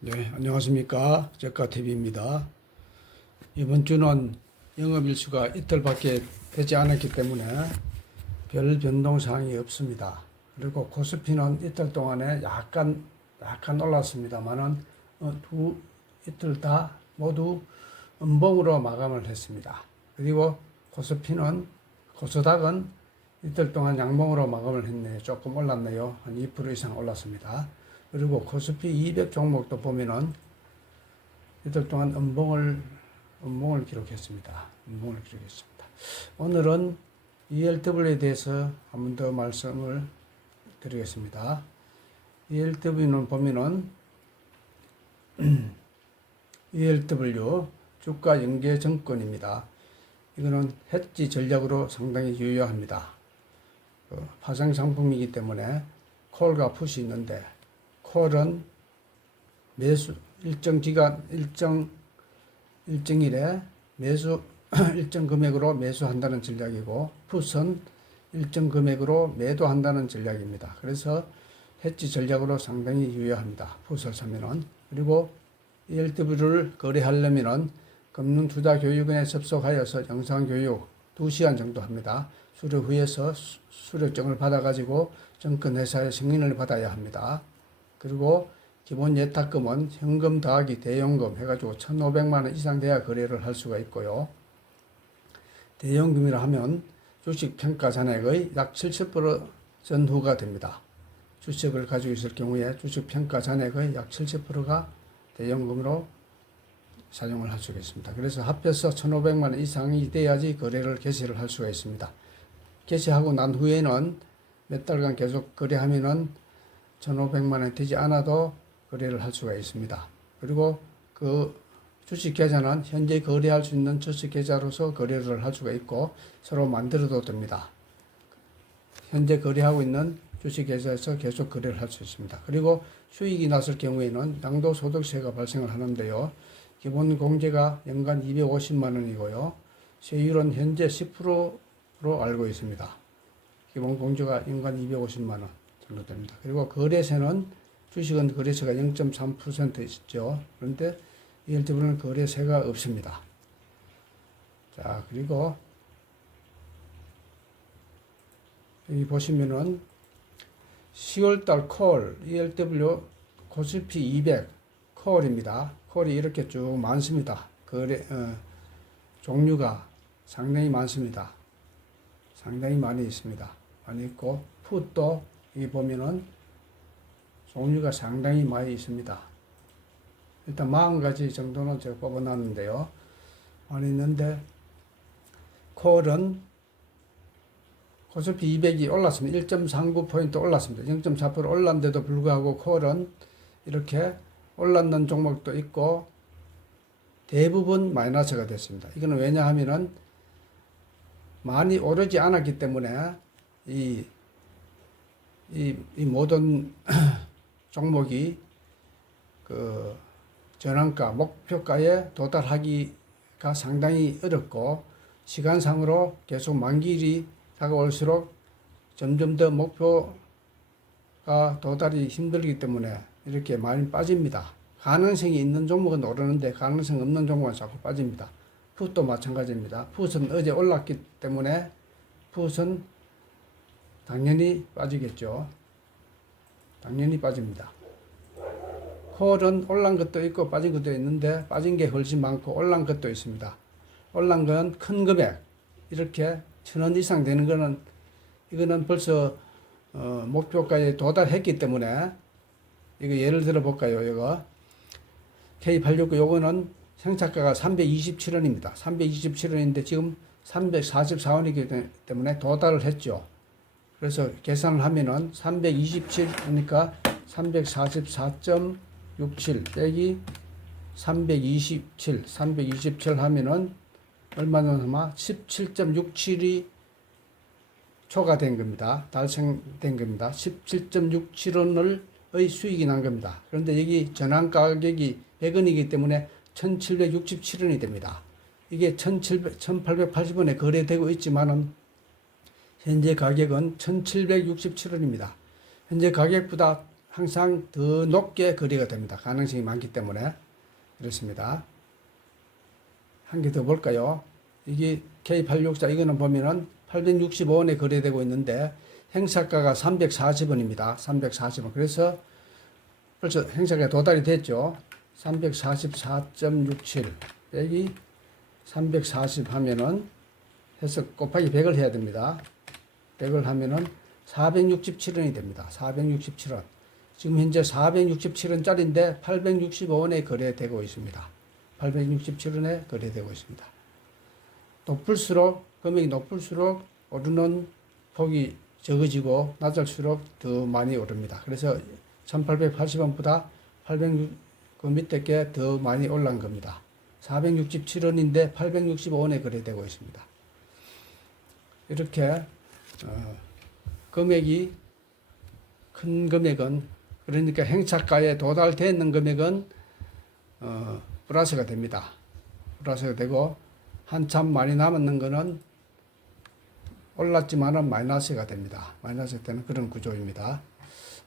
네, 안녕하십니까. 저가TV입니다. 이번 주는 영업일수가 이틀밖에 되지 않았기 때문에 별 변동사항이 없습니다. 그리고 코스피는 이틀 동안에 약간 올랐습니다만은 이틀 다 모두 음봉으로 마감을 했습니다. 그리고 코스닥은 이틀 동안 양봉으로 마감을 했네요. 조금 올랐네요. 한 2% 이상 올랐습니다. 그리고 코스피 200 종목도 보면은 이틀 동안 음봉을 기록했습니다. 오늘은 ELW에 대해서 한 번 더 말씀을 드리겠습니다. ELW는 보면은 ELW 주가 연계 정권입니다. 이거는 헤지 전략으로 상당히 유효합니다. 파생 상품이기 때문에 콜과 풋이 있는데 콜은 매수 일정 일정일에 매수 일정 금액으로 매수한다는 전략이고 풋은 일정 금액으로 매도한다는 전략입니다. 그래서 헤지 전략으로 상당히 유효합니다. 풋을 사면은. 그리고 ELW를 거래하려면은 금융투자교육원에 접속하여서 영상교육 2시간 정도 합니다. 수료 후에서 수료증을 받아가지고 증권회사의 승인을 받아야 합니다. 그리고 기본 예탁금은 현금 더하기 대연금 해가지고 1,500만 원 이상 돼야 거래를 할 수가 있고요. 대연금이라 하면 주식 평가 잔액의 약 70% 전후가 됩니다. 주식을 가지고 있을 경우에 주식 평가 잔액의 약 70%가 대연금으로 사용을 할 수가 있습니다. 그래서 합해서 1,500만 원 이상이 돼야지 거래를 개시를 할 수가 있습니다. 개시하고 난 후에는 몇 달간 계속 거래하면은 1,500만 원이 되지 않아도 거래를 할 수가 있습니다. 그리고 그 주식 계좌는 현재 거래할 수 있는 주식 계좌로서 거래를 할 수가 있고 서로 만들어도 됩니다. 현재 거래하고 있는 주식 계좌에서 계속 거래를 할 수 있습니다. 그리고 수익이 났을 경우에는 양도소득세가 발생을 하는데요. 기본 공제가 연간 250만 원이고요. 세율은 현재 10%로 알고 있습니다. 기본 공제가 연간 250만 원 정도 됩니다. 그리고 거래세는 주식은 거래세가 0.3% 있죠. 그런데 ELW는 거래세가 없습니다. 자, 그리고 여기 보시면은 10월달 콜 ELW 코스피 200 콜입니다. 콜이 이렇게 쭉 많습니다. 종류가 상당히 많습니다. 상당히 많이 있습니다. 많이 있고 풋도 여기 보면은 종류가 상당히 많이 있습니다. 일단 40가지 정도는 제가 뽑아놨는데요. 많이 있는데 콜은 코스피 200이 올랐습니다. 1.39포인트 올랐습니다. 0.4% 올랐는데도 불구하고 콜은 이렇게 올랐는 종목도 있고 대부분 마이너스가 됐습니다. 이거는 왜냐하면은 많이 오르지 않았기 때문에 이 모든 종목이 그 전환가, 목표가에 도달하기가 상당히 어렵고 시간상으로 계속 만기일이 다가올수록 점점 더 목표가 도달이 힘들기 때문에 이렇게 많이 빠집니다. 가능성이 있는 종목은 오르는데 가능성 없는 종목은 자꾸 빠집니다. 풋도 마찬가지입니다. 풋은 어제 올랐기 때문에 풋은 당연히 빠지겠죠. 당연히 빠집니다. 콜은 올란 것도 있고 빠진 것도 있는데 빠진 게 훨씬 많고 올란 것도 있습니다. 올란 건 큰 금액 이렇게 1,000원 이상 되는 거는 이거는 벌써 목표가에 도달했기 때문에 이거 예를 들어 볼까요? 이거 K869 요거는 생착가가 327원입니다. 327원인데 지금 344원이기 때문에 도달을 했죠. 그래서 계산을 하면은 327이니까 344.67 빼기 327 하면은 얼마나 17.67이 초과된 겁니다. 달성된 겁니다. 17.67원의 수익이 난 겁니다. 그런데 여기 전환 가격이 100원이기 때문에 1767원이 됩니다. 이게 1880원에 거래되고 있지만은 현재 가격은 1767원입니다. 현재 가격보다 항상 더 높게 거래가 됩니다. 가능성이 많기 때문에 그렇습니다. 한 개 더 볼까요? 이게 K864 이거는 보면은 865원에 거래되고 있는데 행사가가 340원입니다. 340원. 그래서 벌써 행사가 도달이 됐죠. 344.67 빼기 340 하면은 해서 곱하기 100을 해야 됩니다. 100을 하면은 467원이 됩니다. 467원. 지금 현재 467원짜리인데 865원에 거래되고 있습니다. 867원에 거래되고 있습니다. 높을수록, 금액이 높을수록 오르는 폭이 적어지고 낮을수록 더 많이 오릅니다. 그래서 1880원보다 806, 그 밑에 게 더 많이 올라간 겁니다. 467원인데 865원에 거래되고 있습니다. 이렇게 금액이 큰 금액은, 그러니까 행사가에 도달되는 금액은 플러스가 됩니다. 플러스가 되고 한참 많이 남았는 거는 올랐지만은 마이너스가 됩니다. 마이너스가 되는 그런 구조입니다.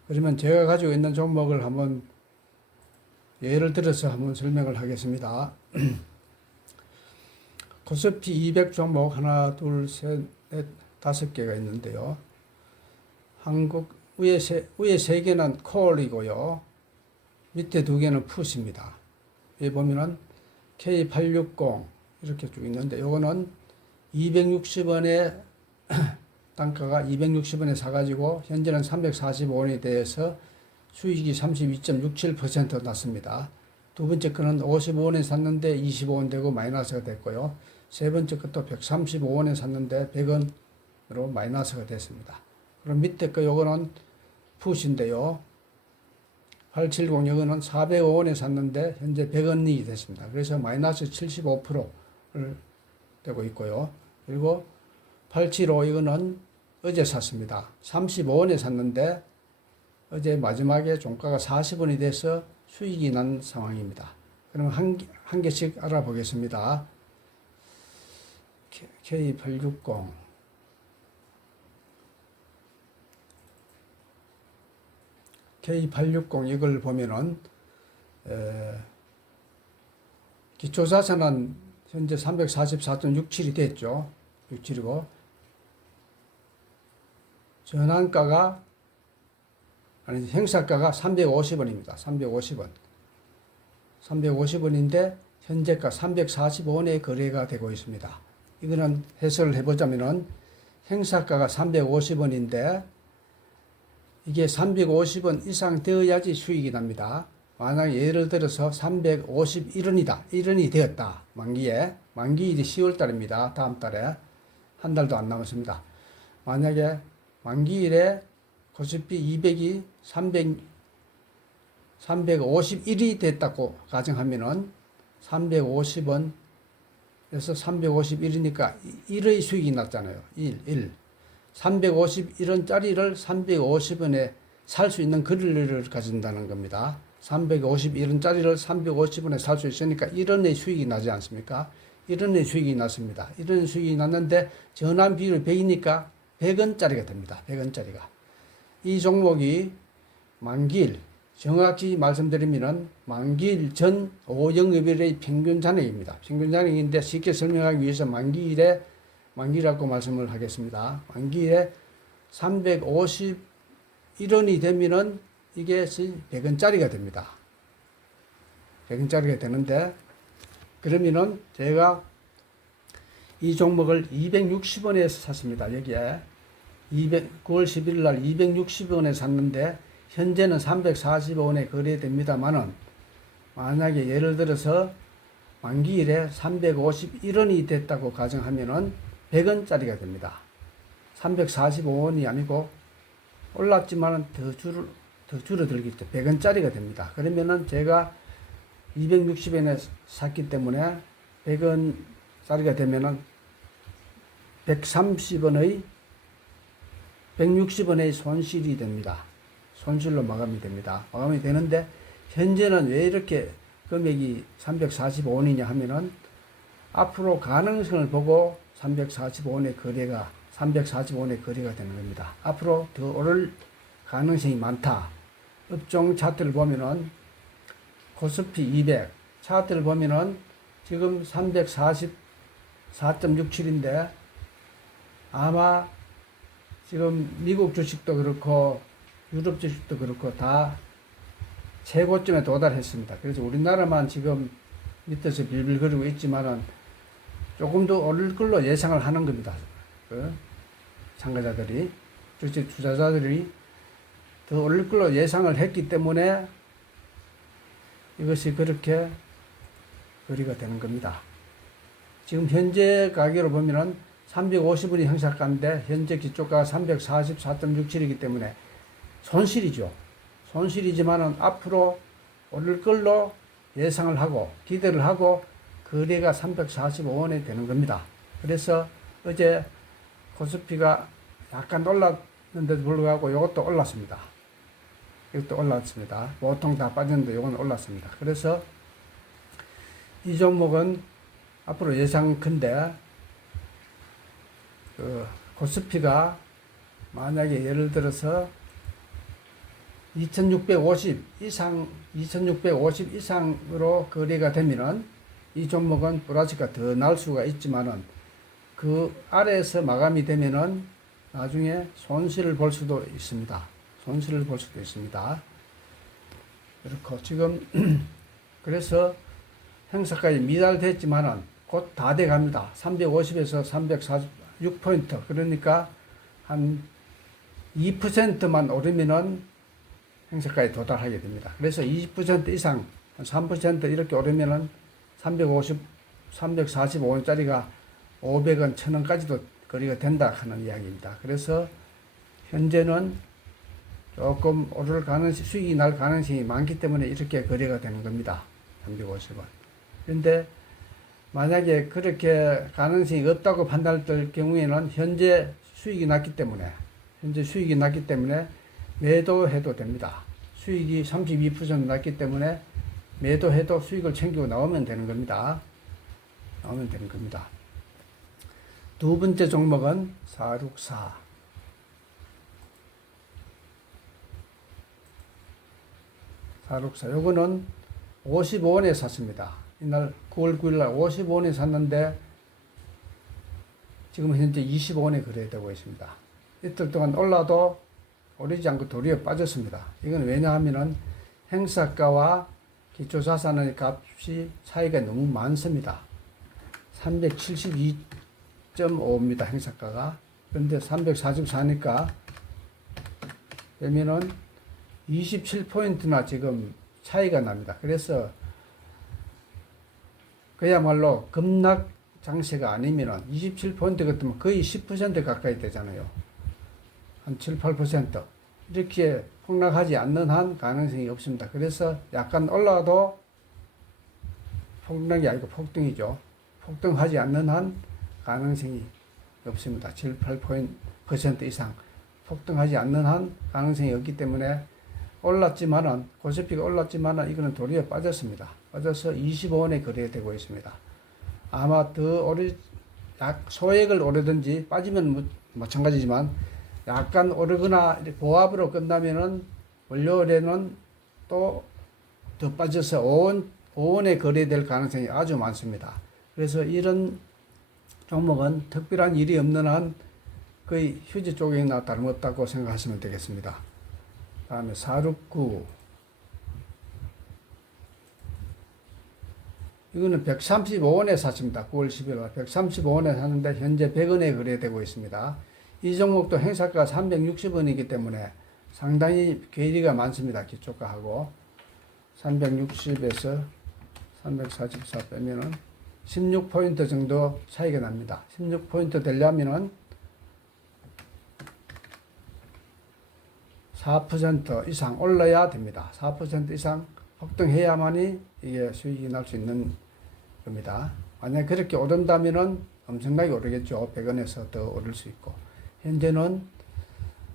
그러면 제가 가지고 있는 종목을 한번 예를 들어서 한번 설명을 하겠습니다. 코스피 200 종목 하나, 둘, 셋, 넷, 5개가 있는데요. 한국 위에 세 개는 콜이고요. 밑에 2개는 풋입니다. 여기 보면은 K860 이렇게 쭉 있는데 요거는 260원에 단가가 260원에 사가지고 현재는 345원에 대해서 수익이 32.67% 났습니다. 두 번째 거는 55원에 샀는데 25원 되고 마이너스가 됐고요. 세 번째 것도 135원에 샀는데 100원으로 마이너스가 됐습니다. 그럼 밑에 거 요거는 풋인데요. 870 이거는 405원에 샀는데 현재 100원이 됐습니다. 그래서 마이너스 75%를 되고 있고요. 그리고 875 이거는 어제 샀습니다. 35원에 샀는데 어제 마지막에 종가가 40원이 돼서 수익이 난 상황입니다. 그럼 한 개씩 알아보겠습니다. K860 K860 이걸 보면은 기초자산은 현재 344.67이 됐죠. 67이고 전환가가 아니 행사가가 350원입니다. 350원. 350원인데 현재가 345원에 거래가 되고 있습니다. 이거는 해설을 해보자면은 행사가가 350원인데 이게 350원 이상 되어야지 수익이 납니다. 만약 예를 들어서 351원이다. 1원이 되었다. 만기일이 10월 달입니다. 다음 달에. 한 달도 안 남았습니다. 만약에 만기일에 코스피 200이 351이 됐다고 가정하면은 350원에서 351이니까 1의 수익이 났잖아요. 1. 351원짜리를 350원에 살 수 있는 권리를 가진다는 겁니다. 351원짜리를 350원에 살 수 있으니까 1원의 수익이 나지 않습니까? 1원의 수익이 났습니다. 1원의 수익이 났는데 전환 비율이 100이니까 100원짜리가 됩니다. 100원짜리가. 이 종목이 만기일, 정확히 말씀드리면 만기일 전 5영업일의 평균 잔액입니다. 평균 잔액인데 쉽게 설명하기 위해서 만기라고 말씀을 하겠습니다. 만기일에 351원이 되면은 이게 100원짜리가 됩니다. 100원짜리가 되는데 그러면은 제가 이 종목을 260원에서 샀습니다. 여기에 9월 11일 날 260원에 샀는데 현재는 345원에 거래됩니다만은 만약에 예를 들어서 만기일에 351원이 됐다고 가정하면은 100원짜리가 됩니다. 345원이 아니고 올랐지만은 더 줄어들겠죠. 100원짜리가 됩니다. 그러면은 제가 260원에 샀기 때문에 100원짜리가 되면은 160원의 손실이 됩니다. 손실로 마감이 됩니다. 마감이 되는데 현재는 왜 이렇게 금액이 345원이냐 하면은 앞으로 가능성을 보고 345원의 거래가 되는 겁니다. 앞으로 더 오를 가능성이 많다. 업종 차트를 보면은 코스피 200 차트를 보면은 지금 344.67인데 아마 지금 미국 주식도 그렇고 유럽 주식도 그렇고 다 최고점에 도달했습니다. 그래서 우리나라만 지금 밑에서 빌빌거리고 있지만은 조금 더 오를 걸로 예상을 하는 겁니다. 그 참가자들이, 주식 투자자들이 더 오를 걸로 예상을 했기 때문에 이것이 그렇게 거래가 되는 겁니다. 지금 현재 가격으로 보면은 350원이 형사가인데 현재 기초가가 344.67이기 때문에 손실이죠. 손실이지만은 앞으로 오를 걸로 예상을 하고 기대를 하고 거래가 345원이 되는 겁니다. 그래서 어제 코스피가 약간 올랐는데도 불구하고 이것도 올랐습니다. 이것도 올랐습니다. 보통 다 빠졌는데 이건 올랐습니다. 그래서 이 종목은 앞으로 예상컨대 코스피가 만약에 예를 들어서 2650 이상으로 거래가 되면은 이 종목은 플러스가 더 날 수가 있지만은 그 아래에서 마감이 되면은 나중에 손실을 볼 수도 있습니다. 손실을 볼 수도 있습니다. 그렇고 지금 그래서 행사까지 미달됐지만은 곧 다 돼 갑니다. 350에서 346포인트. 그러니까 한 2%만 오르면은 행사까지 도달하게 됩니다. 그래서 20% 이상, 3% 이렇게 오르면은 345원짜리가 500원, 1000원까지도 거래가 된다 하는 이야기입니다. 그래서 현재는 조금 오를 가능성, 수익이 날 가능성이 많기 때문에 이렇게 거래가 되는 겁니다. 350원. 그런데 만약에 그렇게 가능성이 없다고 판단될 경우에는 현재 수익이 났기 때문에 매도해도 됩니다. 수익이 32% 났기 때문에 매도해도 수익을 챙기고 나오면 되는 겁니다. 두 번째 종목은 464. 요거는 55원에 샀습니다. 이날 9월 9일날 55원에 샀는데 지금 현재 25원에 거래되고 있습니다. 이틀 동안 올라도 오르지 않고 도리어 빠졌습니다. 이건 왜냐하면은 행사가와 기초자산의 값이 차이가 너무 많습니다. 372.5입니다. 행사가가. 그런데 344니까 되면은 27포인트나 지금 차이가 납니다. 그래서 그야말로 급락 장세가 아니면은 27포인트 같으면 거의 10% 가까이 되잖아요. 한 7, 8% 이렇게 폭락하지 않는 한 가능성이 없습니다. 그래서 약간 올라도 폭락이 아니고 폭등이죠. 폭등하지 않는 한 가능성이 없습니다. 7, 8% 이상 폭등하지 않는 한 가능성이 없기 때문에 올랐지만은 코스피가 올랐지만은 이거는 도리어 빠졌습니다. 빠져서 25원에 거래되고 있습니다. 아마 더 소액을 오르든지 빠지면 마찬가지지만 약간 오르거나 보합으로 끝나면은 월요일에는 또 더 빠져서 5원에 거래될 가능성이 아주 많습니다. 그래서 이런 종목은 특별한 일이 없는 한 거의 휴지 쪽이나 다름없다고 생각하시면 되겠습니다. 다음에 469. 이거는 135원에 샀습니다. 9월 10일 135원에 샀는데 현재 100원에 거래되고 있습니다. 이 종목도 행사가 360원이기 때문에 상당히 괴리가 많습니다. 기초가하고 360에서 344 빼면은 16포인트 정도 차이가 납니다. 16포인트 되려면은 4% 이상 올라야 됩니다. 4% 이상 폭등해야만이 이게 수익이 날 수 있는 겁니다. 만약 그렇게 오른다면은 엄청나게 오르겠죠. 100원에서 더 오를 수 있고. 현재는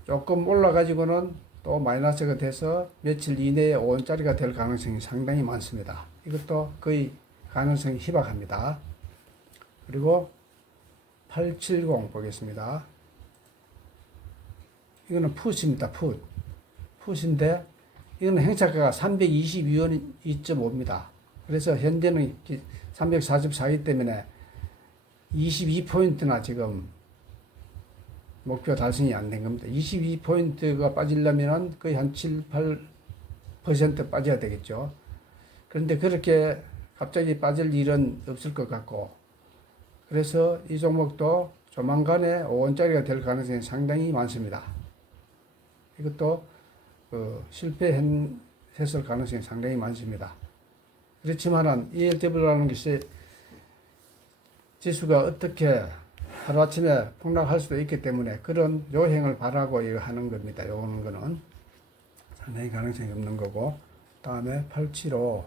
조금 올라가지고는 또 마이너스가 돼서 며칠 이내에 5원짜리가 될 가능성이 상당히 많습니다. 이것도 거의 가능성이 희박합니다. 그리고 870 보겠습니다. 이거는 풋입니다. 풋인데 이거는 행차가가 322원 2.5입니다. 그래서 현재는 344이기 때문에 22포인트나 지금 목표 달성이 안 된 겁니다. 22포인트가 빠지려면 거의 한 7, 8% 빠져야 되겠죠. 그런데 그렇게 갑자기 빠질 일은 없을 것 같고, 그래서 이 종목도 조만간에 5원짜리가 될 가능성이 상당히 많습니다. 이것도 실패했을 가능성이 상당히 많습니다. 그렇지만은 ELW라는 것이 지수가 어떻게 하루아침에 폭락할 수도 있기 때문에 그런 요행을 바라고 이거 하는 겁니다. 요거는 거는 상당히 가능성이 없는 거고, 다음에 875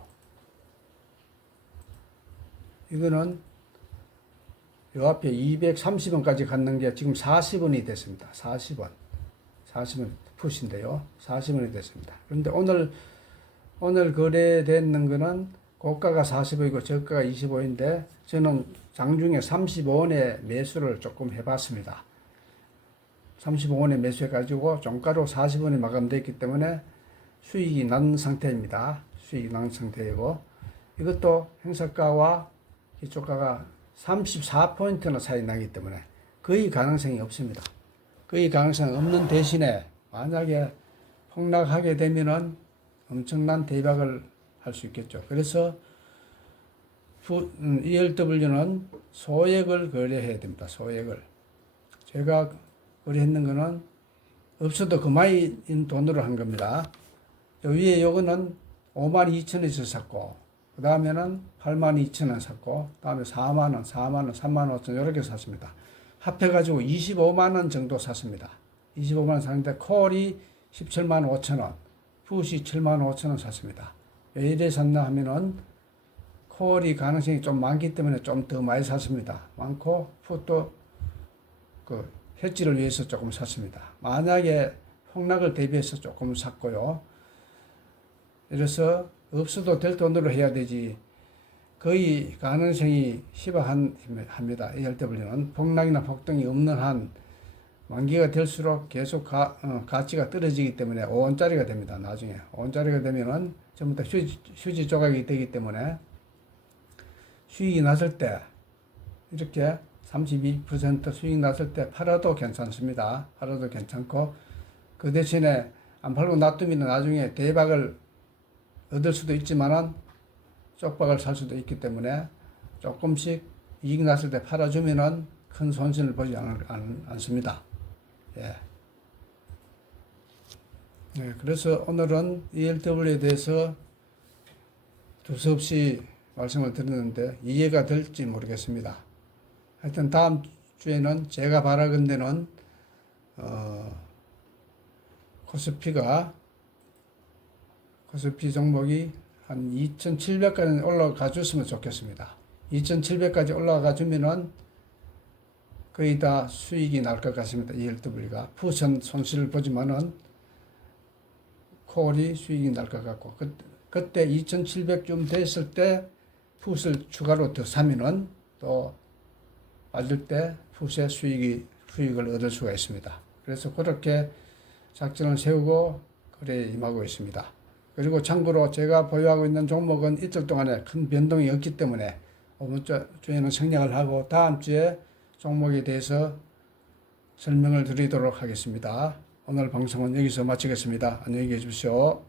이거는 요 앞에 230원까지 갔는 게 지금 40원이 됐습니다. 40원 푸시인데요. 40원이 됐습니다. 그런데 오늘 거래되는 거는 고가가 45이고 저가가 25인데 저는 장중에 35원에 매수를 조금 해봤습니다. 35원에 매수해가지고 종가로 40원에 마감되어 있기 때문에 수익이 난 상태입니다. 수익이 난 상태이고, 이것도 행사가와 기초가가 34포인트나 차이 나기 때문에 거의 가능성이 없습니다. 거의 가능성이 없는 대신에 만약에 폭락하게 되면은 엄청난 대박을 할 수 있겠죠. 그래서 ELW는 소액을 거래해야 됩니다. 소액을. 제가 거래했는 거는 없어도 그만인 돈으로 한 겁니다. 위에 요거는 52,000원에서 샀고, 그 다음에는 82,000원 샀고, 그 다음에 4만원, 4만원, 3만 5천 이렇게 샀습니다. 합해가지고 25만원 정도 샀습니다. 25만원 샀는데 콜이 17만 5천원, 풋이 7만 5천원 샀습니다. 왜 이래 샀나 하면은 콜이 가능성이 좀 많기 때문에 좀 더 많이 샀습니다. 많고 풋도 그 해지를 위해서 조금 샀습니다. 만약에 폭락을 대비해서 조금 샀고요. 이래서 없어도 될 돈으로 해야 되지, 거의 가능성이 희박합니다. ELW는 폭락이나 폭등이 없는 한 만기가 될수록 계속 가치가 떨어지기 때문에 5원짜리가 됩니다. 나중에 5원짜리가 되면은 전부 다 휴지 조각이 되기 때문에 수익이 났을 때 이렇게 32% 수익 났을 때 팔아도 괜찮습니다. 팔아도 괜찮고, 그 대신에 안 팔고 놔두면 나중에 대박을 얻을 수도 있지만은 쪽박을 살 수도 있기 때문에 조금씩 이익 났을 때 팔아주면은 큰 손실을 보지 않습니다. 예. 네, 그래서 오늘은 ELW에 대해서 두서없이 말씀을 드렸는데 이해가 될지 모르겠습니다. 하여튼 다음 주에는 제가 바라건대는 코스피 종목이 한 2,700까지 올라가 줬으면 좋겠습니다. 2,700까지 올라가 주면은 거의 다 수익이 날 것 같습니다. ELW가 푸선 손실을 보지만은 콜이 수익이 날 것 같고, 그때 2,700쯤 됐을 때 풋을 추가로 더 사면은 또 빠질 때 풋의 수익을 얻을 수가 있습니다. 그래서 그렇게 작전을 세우고 거래에 임하고 있습니다. 그리고 참고로 제가 보유하고 있는 종목은 이틀 동안에 큰 변동이 없기 때문에 이번 주에는 생략을 하고 다음 주에 종목에 대해서 설명을 드리도록 하겠습니다. 오늘 방송은 여기서 마치겠습니다. 안녕히 계십시오.